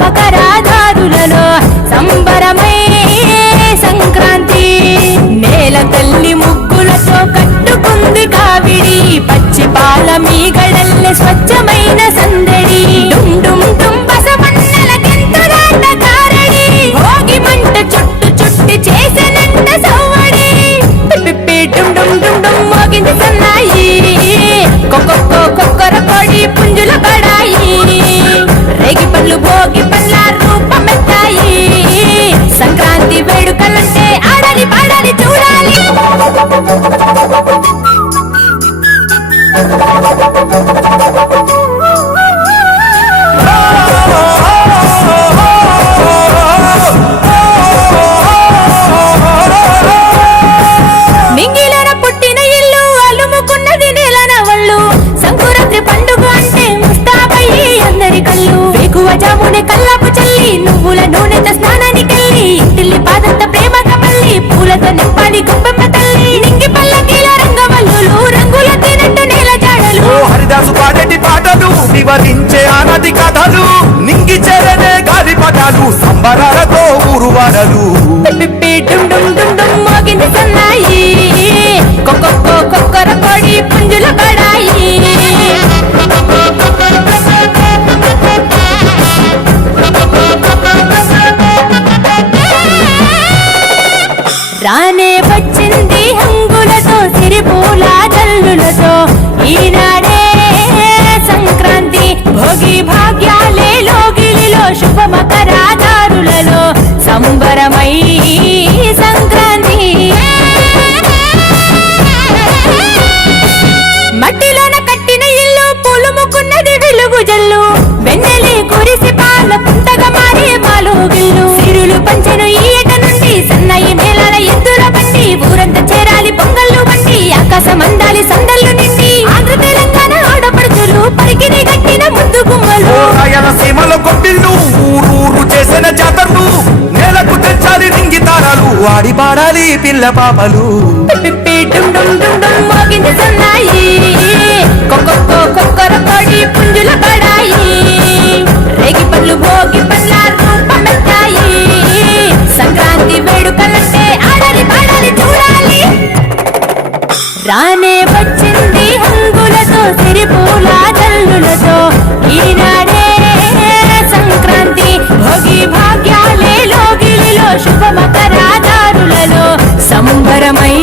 మకరాదారులలో సంబరమై సంక్రాంతి. నేల తల్లి ముగ్గులతో కట్టుకుంది కావిడి, పచ్చి పాల మీగడల్లె స్వచ్ఛమైన సందడి. డుమ్ డుమ్ డుమ్ బసవన్నెలకెంతులాట కారడి, భోగి మంట చుట్టు చుట్టి చేసెనంట సవ్వడి. పిప్పి డుమ్ డుమ్ డుమ్ డుమ్ మోగింది సన్నాయి, కొక్కొక్కో కొక్కర కొడి పుంజుల బడాయి. రేగి పళ్ళు భోగి పళ్ళ రూపమెత్తాయి, సంక్రాంతి వేడుకలంటే ఆడాలి పాడాలి చూడాలి. మింగిలన పుట్టిన ఇల్లు అలుముకున్నది నేలన వళ్ళు, సంకురాత్రి పండుగ అంటే ముస్తాబయ్యి అందరి కళ్ళు. వేకువ జామునే కల్లాపు చల్లి, నువ్వుల నూనెతో స్నానానికెళ్ళి, ఇంటిల్లి పాదంత ప్రేమగా మళ్ళీ పూలతో నింపాలి గొప్పమ్మ తల్లి. నింగి పల్లకీల రంగవల్లులు, రంగుల తినట్టు నేల జాడలు. హరిదాసు పాడేటి పాటలు, వివరించే ఆనది కథలు, నింగి చెరనే గాలి పటాలు, సంబరాలతో ఊరువాడలు. పిప్పి డుమ్ డుమ్ డుమ్ డుమ్ మోగింది సన్నాయి, కొక్కొక్కో కొక్కర కొడి పుంజుల బడాయి. రానే వచ్చింది హంగులతో సిరిపూల జల్లులతో, ఈనాడే సంక్రాంతి. భోగి భాగ్యాలే లోగిలిలో శుభ మకరాదారులలో సంబరమై సంక్రాంతి. మట్టిలోన కట్టిన ఇల్లు పులుముకున్నది వెలుగు జల్లు, వెన్నెలే కురిసి పాల పుంతగా మారే మాలుగిల్లు. సిరులు పంచెను ఈ ఏట నుండి సన్నాయి మేళాల ఎద్దుల బండి, ఊరంతా చేరాలి పొంగళ్ళు బండి, ఆకాశం అందాలి సందళ్ళు నిండి. ఆంధ్ర తెలంగాణ ఆడపడుచులు పరికిని గట్టిన ముందు గుమ్మలు. రాయలసీమలో గొప్పిళ్ళు ఊరూరు చేసిన జాతరలు, నేలకు తెచ్చాలి నింగి తారాలు, ఆడి పాడాలి పిల్ల పాపలు. పిప్పి డుమ్ డుమ్ డుమ్ డుమ్ మోగింది సన్నాయి, కొక్కొక్కో కొక్కర కొడి పుంజుల బడాయి. రేగి పళ్ళు భోగి పళ్ళ రూపమెత్తాయి, సంక్రాంతి వేడుకలంటే ఆడాలి పాడాలి చూడాలి. రానే వచ్చింది హంగులతో సిరిపూల జల్లులతో, ఈనాడే సంక్రాంతి. భోగి భాగ్యాలే లోగిలిలో శుభ మకరాదారులలో సంబరమై